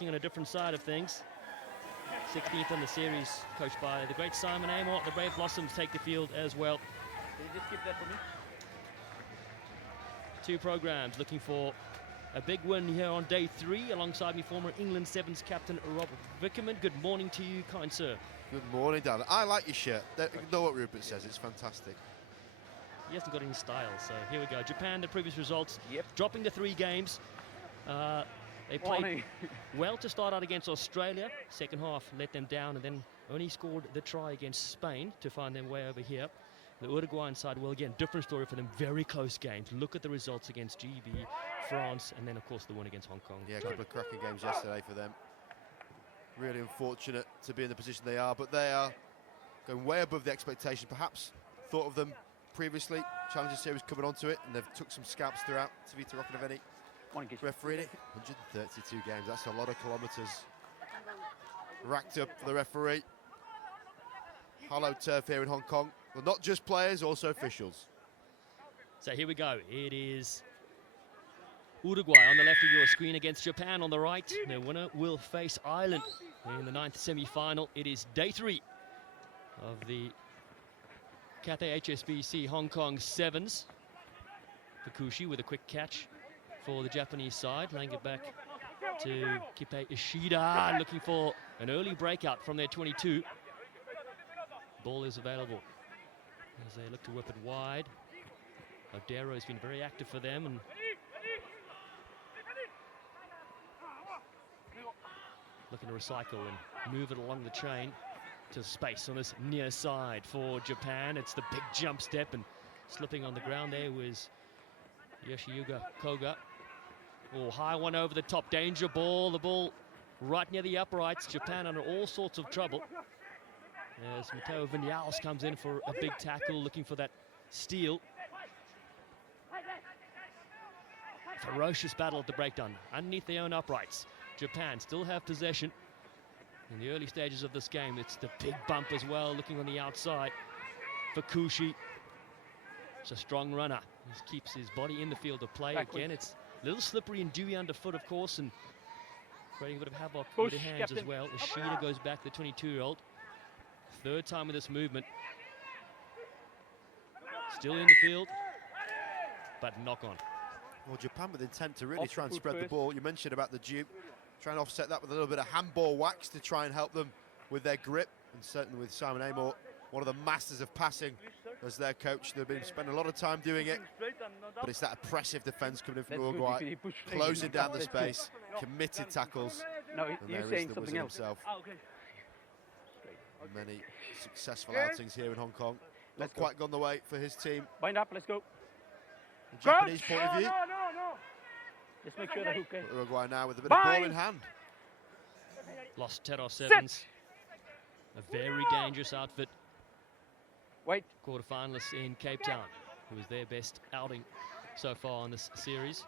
On a different side of things. 16th on the series, coached by the great Simon Amor. The Brave Blossoms take the field as well. Can you just keep that for me? Two programs looking for a big win here on day 3. Alongside me, former England Sevens captain Rob Vickerman. Good morning to you, kind sir. Good morning, Dan. I like your shirt. Ignore what Rupert says. It's fantastic. He hasn't got any style, so here we go. Japan, the previous results, Yep. dropping the 3 games. They played well to start out against Australia. Second half let them down and then only scored the try against Spain to find their way over here. The Uruguayan side, well, again, different story for them. Very close games. Look at the results against GB, France, and then, of course, the win against Hong Kong. Yeah, a couple of cracking games yesterday for them. Really unfortunate to be in the position they are, but they are going way above the expectation. Perhaps thought of them previously. Challenger Series coming onto it, and they've took some scalps throughout. Tavita Rockaveni refereeing it. 132 games. That's a lot of kilometres racked up for the referee. Hollow turf here in Hong Kong. Well, not just players, also officials. So here we go. It is Uruguay on the left of your screen against Japan on the right. The winner will face Ireland in the 9th semi-final. It is day 3 of the Cathay HSBC Hong Kong Sevens. Fukushi with a quick catch for the Japanese side, laying it back to Kippei Ishida, looking for an early breakout from their 22. Ball is available as they look to whip it wide. Ardao has been very active for them and looking to recycle and move it along the chain to space on this near side for Japan. It's the big jump step, and slipping on the ground there was Yoshiyuga Koga. Oh, high one over the top, danger ball. The ball right near the uprights. Japan under all sorts of trouble as Mateo Viñals comes in for a big tackle, looking for that steal. Ferocious battle at the breakdown underneath their own uprights. Japan still have possession in the early stages of this game. It's the big bump as well, looking on the outside. Fukushi, it's a strong runner. He keeps his body in the field of play again. It's a little slippery and dewy underfoot, of course, and creating a bit of havoc with the hands as well. Ishida goes back, the 22-year-old. Third time with this movement. Still in the field, but knock on. Well, Japan with intent to really try and spread the ball. You mentioned about the dupe. Try and offset that with a little bit of handball wax to try and help them with their grip. And certainly with Simon Amor, one of the masters of passing as their coach. They've been spending a lot of time doing it. But it's that oppressive defence coming in from Uruguay. Closing down the space, committed tackles. No, you're saying something else. Himself. Many successful outings here in Hong Kong. Not quite gone the way for his team. Bind up, let's go. The Japanese point of view. No. Just make sure the hook. Uruguay now with a bit of ball in hand. Los Terros Sevens. A very dangerous outfit. Wait. Quarterfinalists in Cape Town. It was their best outing so far in this series.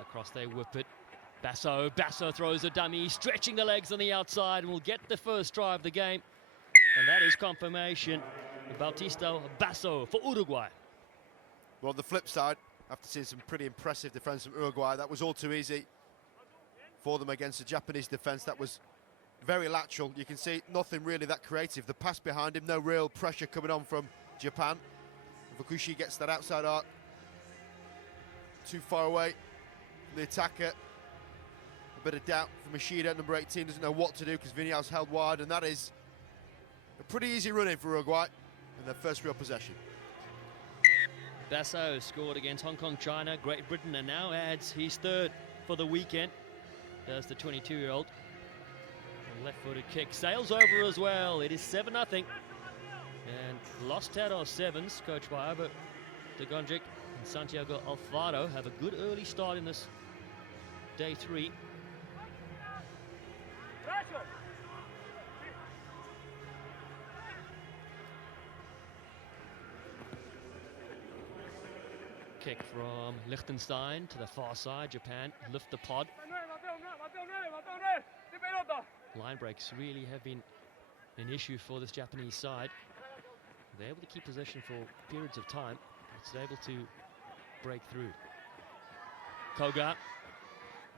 Across they whip it. Basso throws a dummy, stretching the legs on the outside, and will get the first try of the game. And that is confirmation. Bautista, Basso for Uruguay. Well, on the flip side, after seeing some pretty impressive defence from Uruguay, that was all too easy for them against the Japanese defence. That was very lateral. You can see nothing really that creative. The pass behind him, no real pressure coming on from Japan. Fukushi gets that outside arc too far away from the attacker. A bit of doubt from Ishida, number 18, doesn't know what to do because Viñals held wide, and that is a pretty easy run-in for Uruguay in their first real possession. Basso scored against Hong Kong, China. Great Britain, and now adds his third for the weekend. Does the 22-year-old. Left-footed kick sails over as well. It is 7-0. And Los Terros Sevens, coached by Ivo Dujoncic and Santiago Alfaro, have a good early start in this day 3. Kick from Lijtenstein to the far side. Japan lift the pod. Line breaks really have been an issue for this Japanese side. They're able to keep possession for periods of time. It's able to break through. Koga,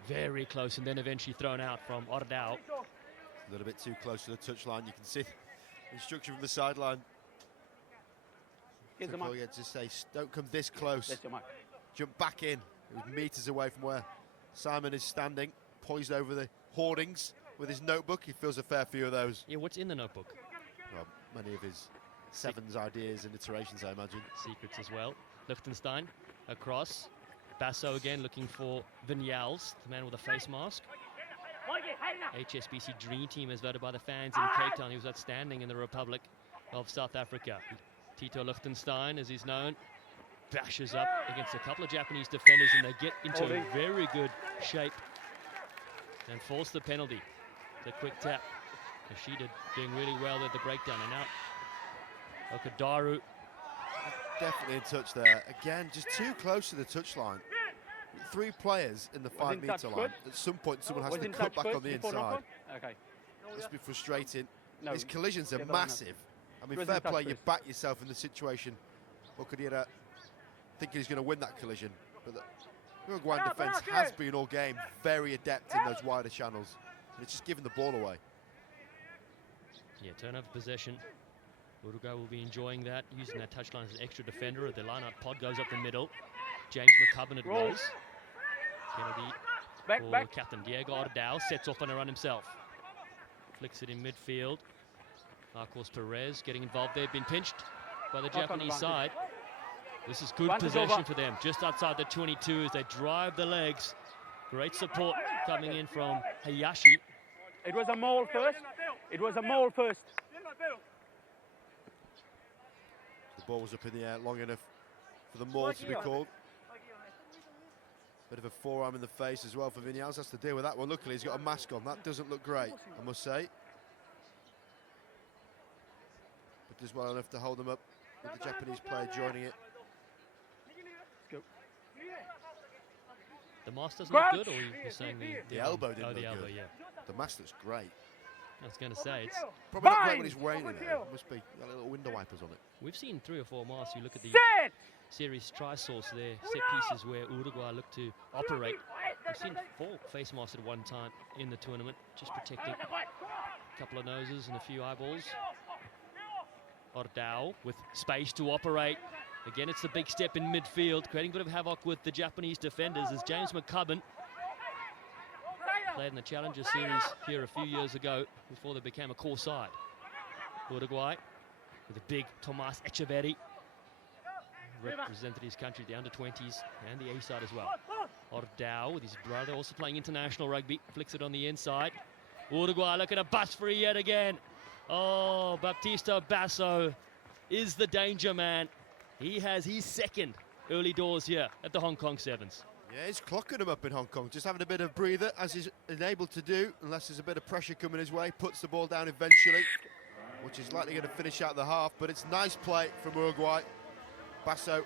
Very close, and then eventually thrown out from Ardao. A little bit too close to the touchline. You can see the instruction from the sideline. Here's the mark. Just say, don't come this close. That's your mark. Jump back in. It was meters away from where Simon is standing, poised over the hoardings with his notebook. He feels a fair few of those. Yeah, what's in the notebook? Well, many of his sevens ideas and iterations, I imagine. Secrets as well. Lijtenstein across. Basso again looking for Viñals, the man with a face mask. HSBC Dream Team as voted by the fans in Cape Town. He was outstanding in the Republic of South Africa. Tito Lijtenstein, as he's known, bashes up against a couple of Japanese defenders, and they get into a very good shape and force the penalty. The quick tap. Yoshida doing really well at the breakdown, and now Okadaru. Definitely in touch there. Again, just too close to the touchline. 3 players in the 5 metre line. At some point, someone has to cut back on the inside. Okay. Must be frustrating. No, These collisions are massive. I mean, fair play, you back yourself in the situation. Okadaru thinking he's going to win that collision. But the Uruguayan defence has been all game very adept in those wider channels. And it's just giving the ball away. Yeah, turnover possession. Uruguay will be enjoying that, using that touchline as an extra defender. The line-out pod goes up the middle. James McCubbin it was. Penalty for Captain Diego. Ardao sets off on a run himself. Flicks it in midfield. Arcos Perez getting involved there, been pinched by the Japanese side. This is good possession for them, just outside the 22 as they drive the legs. Great support coming in from Hayashi. It was a maul first. It was a maul first. The ball was up in the air long enough for the maul to be called. Bit of a forearm in the face as well for Viñals. Has to deal with that one. Luckily, he's got a mask on. That doesn't look great, I must say. But does well enough to hold them up with the Japanese player joining it. The mask doesn't look good, or you're saying the elbow didn't look good. Yeah. The mask looks great. I was going to say, it's probably not great when it's raining. There must be little window wipers on it. We've seen 3 or 4 masks. You look at the series tri-source there, set pieces where Uruguay look to operate. We've seen 4 face masks at one time in the tournament, just protecting a couple of noses and a few eyeballs. Ardao with space to operate. Again, it's the big step in midfield, creating a bit of havoc with the Japanese defenders as James McCubbin played in the Challenger Series here a few years ago before they became a core side. Uruguay with a big Tomas Etcheverry represented his country, the under-20s and the A side as well. Ardao with his brother also playing international rugby, flicks it on the inside. Uruguay looking at bust free yet again. Oh, Bautista Basso is the danger man. He has his second early doors here at the Hong Kong Sevens. Yeah, he's clocking him up in Hong Kong, just having a bit of breather, as he's enabled to do, unless there's a bit of pressure coming his way. Puts the ball down eventually, which is likely going to finish out the half, but it's nice play from Uruguay. Basso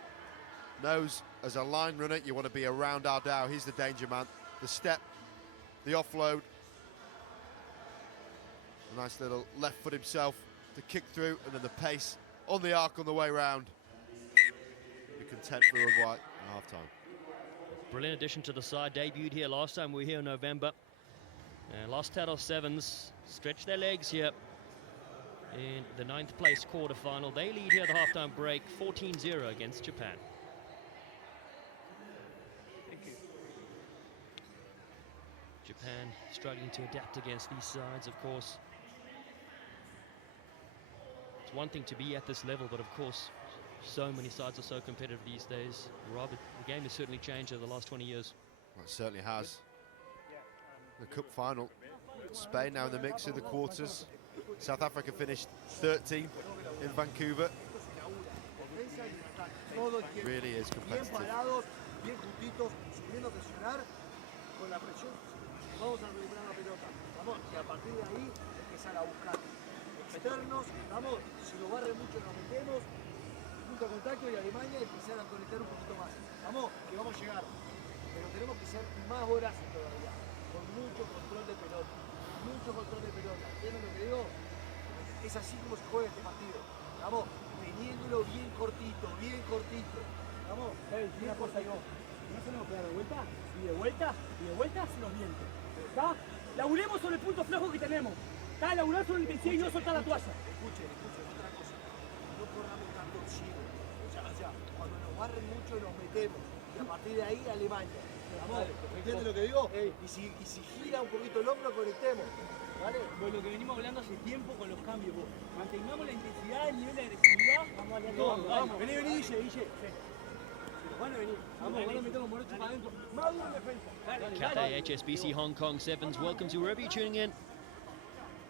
knows as a line runner, you want to be around Ardao. He's the danger man. The step, the offload. A nice little left foot himself to kick through, and then the pace on the arc on the way round. Be content for Uruguay at half-time. Brilliant addition to the side, debuted here last time we were here in November. And Los Taros Sevens stretch their legs here in the 9th place quarterfinal. They lead here at the halftime break 14-0 against Japan. Thank you. Japan struggling to adapt against these sides, of course. It's one thing to be at this level, but of course, so many sides are so competitive these days. Robert, the game has certainly changed over the last 20 years. Well, it certainly has. The Cup final. Spain now in the mix in the quarters. South Africa finished 13th in Vancouver. Really is competitive. Contacto y Alemania empezar a conectar un poquito más. Vamos, que vamos a llegar. Pero tenemos que ser más voraces todavía. Con mucho control de pelota. Mucho control de pelota. ¿Entienden lo que digo? Es así como se juega este partido. Vamos, teniéndolo bien cortito, bien cortito. Vamos, una cosa digo. ¿No se nos puede dar vuelta? Y de vuelta se nos miente. ¿Está? Laburemos sobre el punto flojo que tenemos. Está, laburar sobre la intensidad y no soltar la toalla. Escuchen, otra cosa. No corramos tanto chivo. O sea, cuando nos barren mucho nos metemos. Y a partir de ahí, Alemania. Vamos, ¿entiendes lo que digo? Y si gira un poquito el hombro, conectemos. ¿Vale? Pues lo que venimos hablando hace tiempo con los cambios. Vos. Mantengamos la intensidad, el nivel de agresividad. Vamos, Ale, vamos. Vení, Guille. Sí. Van a venir. Vamos, van a meter los morochos para adentro. Más duro en defensa. Cathay HSBC Hong Kong Sevens welcomes you wherever you're tuning in.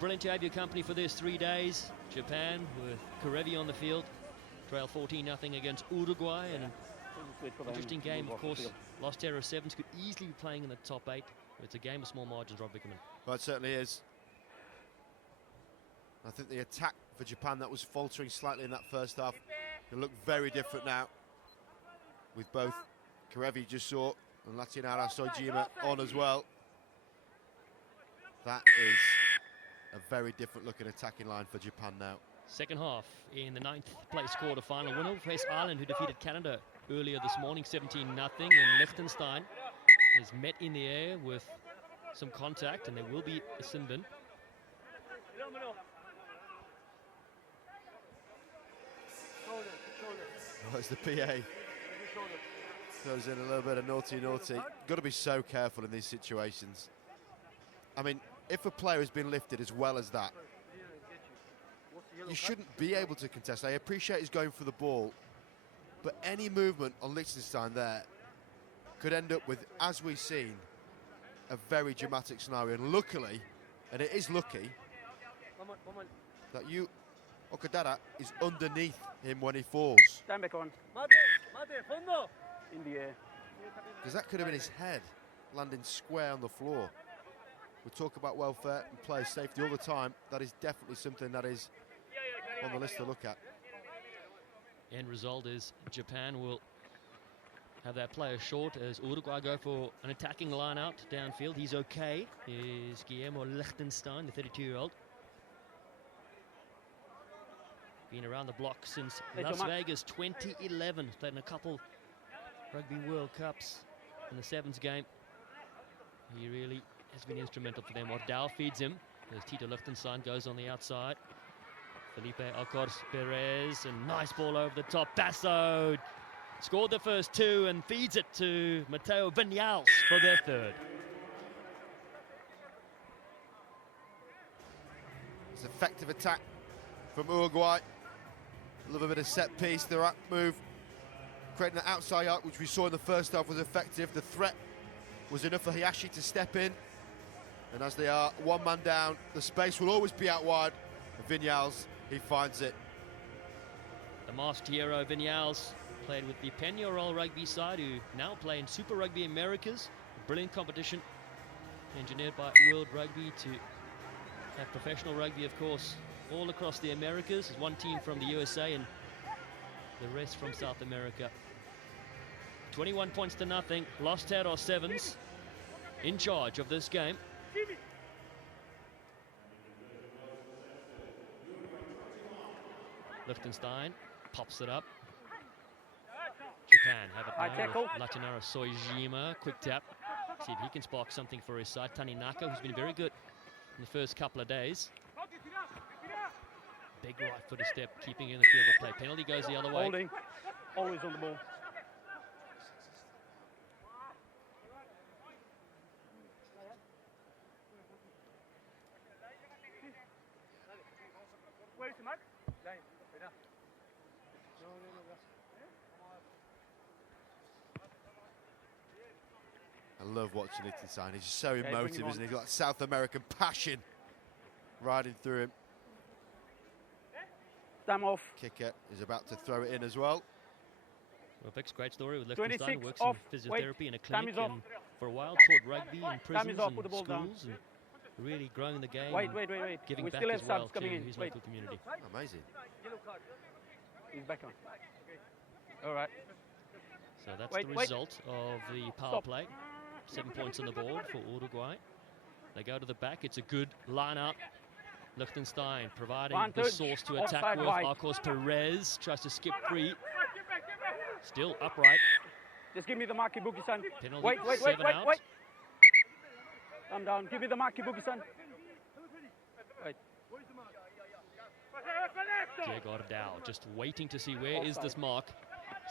Brilliant to have your company for this 3 days. Japan with Karevi on the field. Trail 14-0 against Uruguay. And an interesting game, of course. Lost Terror Sevens could easily be playing in the top 8. It's a game of small margins, Rob Vickerman. Well, it certainly is. I think the attack for Japan that was faltering slightly in that first half, it look very different now. With both Karevi just saw and Latinara Sojima on as well. That is a very different looking attacking line for Japan now. Second half in the 9th place quarter-final. Winner will face Ireland, who defeated Canada earlier this morning, 17-0. And Lijtenstein is met in the air with some contact, and there will be a sin bin. As the PA throws in a little bit of naughty. Got to be so careful in these situations. I mean, if a player has been lifted as well as that, you shouldn't be able to contest. I appreciate he's going for the ball, but any movement on Lijtenstein there could end up with, as we've seen, a very dramatic scenario. And luckily, and it is lucky, that Okadara is underneath him when he falls. Stand back on. In the air. Because that could have been his head landing square on the floor. We talk about welfare and player safety all the time. That is definitely something that is on the list to look at. End result is Japan will have that player short as Uruguay go for an attacking line out downfield. He's okay. Is Guillermo Lijtenstein, the 32-year-old. Been around the block since Las Vegas 2011. Played in a couple Rugby World Cups in the sevens game. He really has been instrumental for them. Ardao feeds him as Tito Lijtenstein goes on the outside. Felipe, Arcos, Perez, and nice ball over the top. Basso scored the first 2 and feeds it to Mateo Viñals for their 3rd. It's effective attack from Uruguay. A little bit of set piece, the rack move, creating an outside arc, which we saw in the first half was effective. The threat was enough for Hayashi to step in. And as they are one man down, the space will always be out wide. Viñals, he finds it. The masked hero Viñals played with the Peñarol rugby side, who now play in Super Rugby Americas. A brilliant competition engineered by World Rugby to have professional rugby, of course, all across the Americas. There's one team from the USA and the rest from South America. 21 points to nothing. Los Terror Sevens in charge of this game. Lijtenstein pops it up. Japan have it now with Latinara Sojima. Quick tap. See if he can spark something for his side. Taninaka, who's been very good in the first couple of days. Big right footer step, keeping in the field of play. Penalty goes the other way. Holding. Always on the ball. I love watching Lijtenstein. He's so emotive, isn't he? He's got that South American passion riding through him. Time off. Kicker is about to throw it in as well. Well, Vic's great story with Lijtenstein, works off. in physiotherapy in a clinic, and for a while taught rugby in prisons off. and Put the ball down. schools, and really growing the game. Wait. Giving We back still have as well subs coming to in. his Wait. local community. Amazing. He's back on. All right. So that's Wait. the result of the power play. 7 points on the board for Uruguay. They go to the back. It's a good line out. Lijtenstein providing the source to attack Offside with. right. Arcos Perez tries to skip free. Still upright. Just give me the mark, Ibuki son. Penalty, Wait. 7 out. Calm down. Give me the mark, Ibuki son. Wait. Diego Ardao just waiting to see where is this mark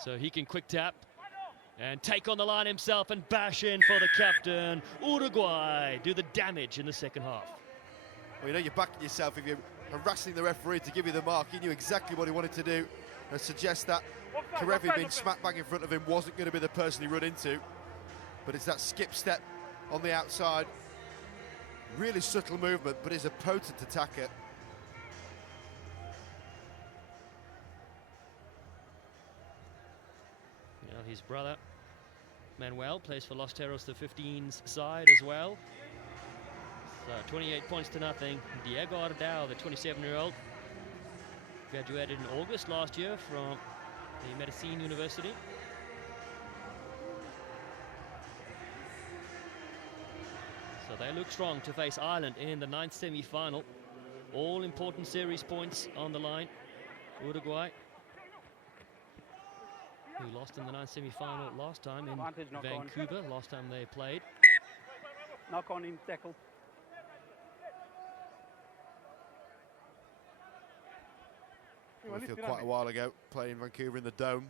so he can quick tap and take on the line himself and bash in for the captain. Uruguay do the damage in the second half. Well, you know you're backing yourself if you're harassing the referee to give you the mark. He knew exactly what he wanted to do and suggest that Karevi being smack bang in front of him wasn't going to be the person he run into. But it's that skip step on the outside. Really subtle movement, but is a potent attacker. You know, his brother Manuel plays for Los Teros, the 15s side as well. So 28 points to nothing. Diego Ardao, the 27-year-old, graduated in August last year from the Medicine University. So they look strong to face Ireland in the 9th semi-final. All important series points on the line. Uruguay, who lost in the 9th semi-final last time in Vancouver, last time they played. Knock on him, tackle. Well, I feel quite a while ago playing in Vancouver in the Dome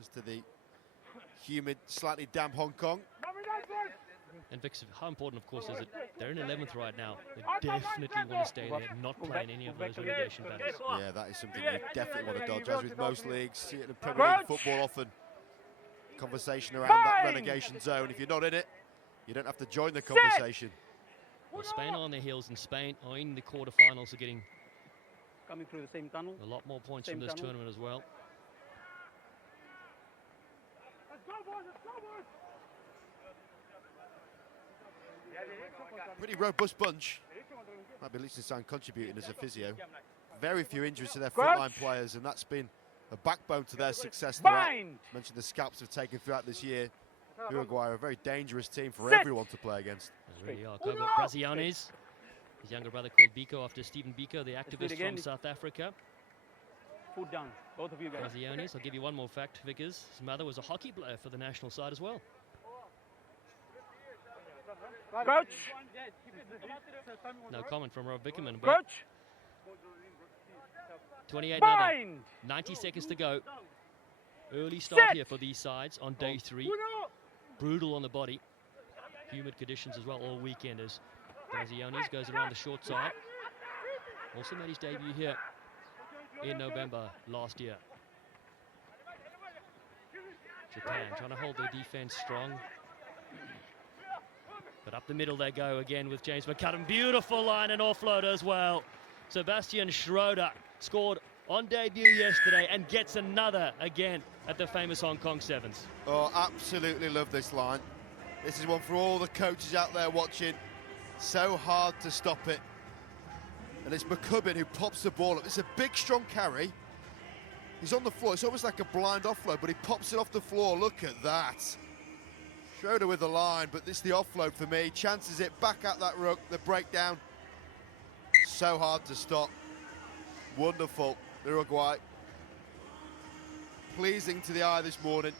as to the humid, slightly damp Hong Kong. And Vix, how important, of course, is it? They're in 11th right now. They definitely want to stay there, not play in any of those relegation battles. Yeah, that is something you definitely want to dodge. As with most leagues, see it in Premier League football often. Conversation around that relegation zone. If you're not in it, you don't have to join the conversation. Well, Spain are on their heels, and Spain are in the quarterfinals, are getting coming through the same tunnel. A lot more points from this tournament as well. Pretty robust bunch. Might be Lijtenstein contributing as a physio. Very few injuries to their frontline players, and that's been a backbone to their success throughout. Mentioned the scalps have taken throughout this year. Uruguay are a very dangerous team for everyone to play against. They really are. Koba Brazionis, his younger brother called Biko after Stephen Biko, the activist from South Africa. Foot down, both of you guys. Brazionis, I'll give you one more fact, Vickers. His mother was a hockey player for the national side as well. Crouch. No comment from Rob Bickerman. Crouch. 28 nothing. 90 seconds to go. Early start here for these sides on day 3. Brutal on the body. Humid conditions as well all weekend as Brazionis goes around the short side. Also made his debut here in November last year. Japan trying to hold their defense strong. But up the middle they go again with James McCullum. Beautiful line and offload as well. Sebastian Schroeder scored on debut yesterday and gets another again at the famous Hong Kong Sevens. Oh, absolutely love this line. This is one for all the coaches out there watching. So hard to stop it. And it's McCubbin who pops the ball up. It's a big, strong carry. He's on the floor. It's almost like a blind offload, but he pops it off the floor. Look at that. Schroeder with the line, but this is the offload for me. Chances it back out that ruck, the breakdown. So hard to stop. Wonderful, Uruguay. Pleasing to the eye this morning.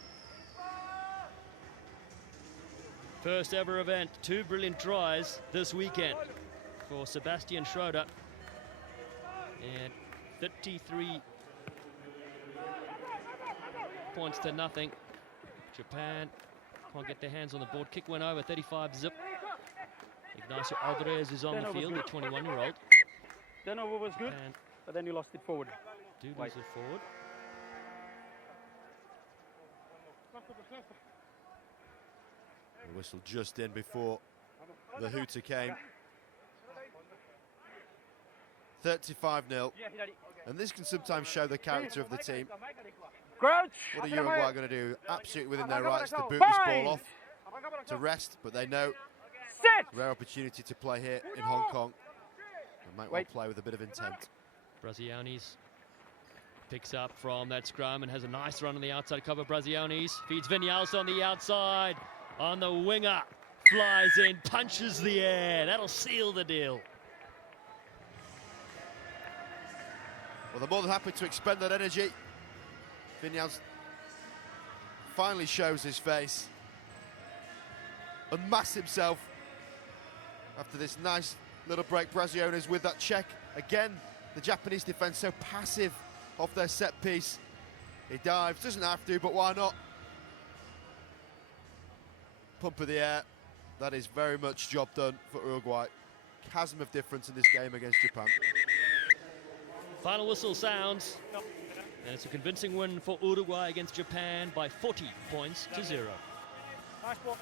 First ever event, 2 brilliant tries this weekend for Sebastian Schroeder. And 33 points to nothing. Japan can't get their hands on the board. Kick went over, 35 zip. Ignacio Álvarez is on the field, the 21-year-old. Turnover was good, but then you lost it forward. Do lose it forward. The whistle just in before the hooter came. 35-0. And this can sometimes show the character of the team. Crouch. What are Uruguay going to do? Absolutely within their rights to boot this ball off, to rest, but they know rare opportunity to play here in Hong Kong. They might well play with a bit of intent. Brazionis picks up from that scrum and has a nice run on the outside cover. Brazionis feeds Viñals on the outside. On the winger, flies in, punches the air. That'll seal the deal. Well, they're more than happy to expend that energy. Viñals finally shows his face. Unmasks himself after this nice little break. Brazionis with that check. Again, the Japanese defence so passive off their set piece. He dives, doesn't have to, but why not? Pump of the air. That is very much job done for Uruguay. Chasm of difference in this game against Japan. Final whistle sounds. And it's a convincing win for Uruguay against Japan by 40 points to 0. Nice ball.